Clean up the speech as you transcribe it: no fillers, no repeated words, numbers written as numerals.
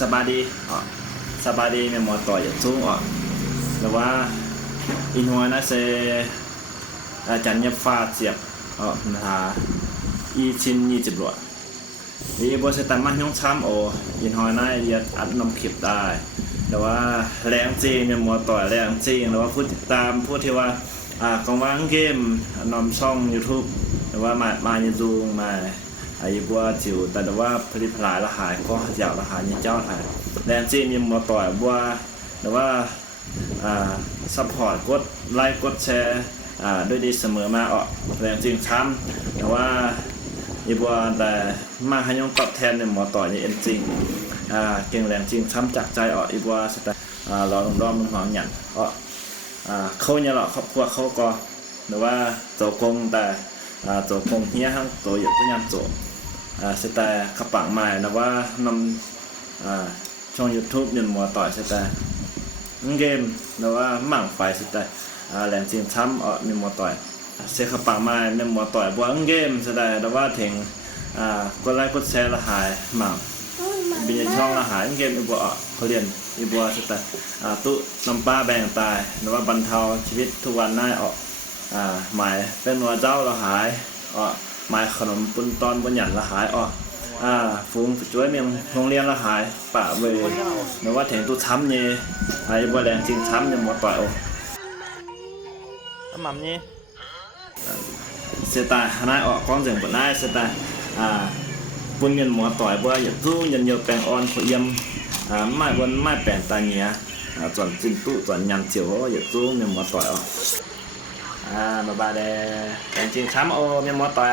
สบายดีสบายดีเนี่ยหมอต่อยอย่างสูงหรือว่าอินหัวนะเซอาจารย์ยับฟาดเสียบนะอีชิน20 หลวดอีบริษัทมันยงช้ำอินหัวนะยัดอัดนมขีบได้แต่ว่าแรงจริงเนี่ยหมอต่อยแรงจริงหรือว่าผู้ติดตามผู้ที่ว่ากองวางเกมนำช่อง YouTube หรือว่ามาในซูงมาไอ้บัวจิ๋วแต่ว่าผลิตหลายละหายก็อยากละหายยี่เจ้าหายแรงจริงมีมาต่อยบัวหรือว่าซัพพอร์ตกดไลค์กดแชร์ด้วยดีเสมอมาแรงจริงช้ำแต่ว่าอีบัวแต่มาให้ยงตอบแทนในหมอต่อยในเอ็นจริงเก่งแรงจริงช้ำจากใจอีบัวสไตล์รอลงรอบมึงหวังหยันเขาเนี่ยหรอครอบครัวเขาก็หรือว่าโจกงแต่โจกงเฮียทั้งตัวอยู่ก็ยังโจสไตล์ขับปังใหม่นะว่านำช่อง YouTube ยันมัวต่อยสไตล์เกมนะว่ามั่งไฟสไตล์แหลมจริงช้ำมีมัวต่อยเสียขับปังใหม่เนี่ยมัวต่อยบัวเกมสไตล์นะว่าถึงกดไลค์กดแชร์ละหายมั่งบินช่องละหายเกมอีบัวเขาเรียนอีบัวสไตล์ตู้น้ำปลาแบ่งตายนะว่าบรรเทาชีวิตทุกวันได้หมายเป็นหัวเจ้าละหายหมายขนมปุ้นตอนบนหยันละหายฟูงช่วยเมียงโรงเรียนละหายป่าเวหรือว่าถึงตู้ช้ำเนี่ยไอ้บัวแดงจริงช้ำเนี่ยหมดต่อยหม่ำนี่เสียตายนายกล้องเสียงปนายเสียตายปุ่นเงินหมอต่อยบัวอย่าตู้ยันเยอะแปลงอ่อนขยำไม่บนไม่แปลงตาเงี้ยจวนจิ้มตู้จวนยำเจียวอย่าตู้เนี่ยหมอต่อยบายบายเลยแต่จริงช้ำเนี่ยหมอต่อย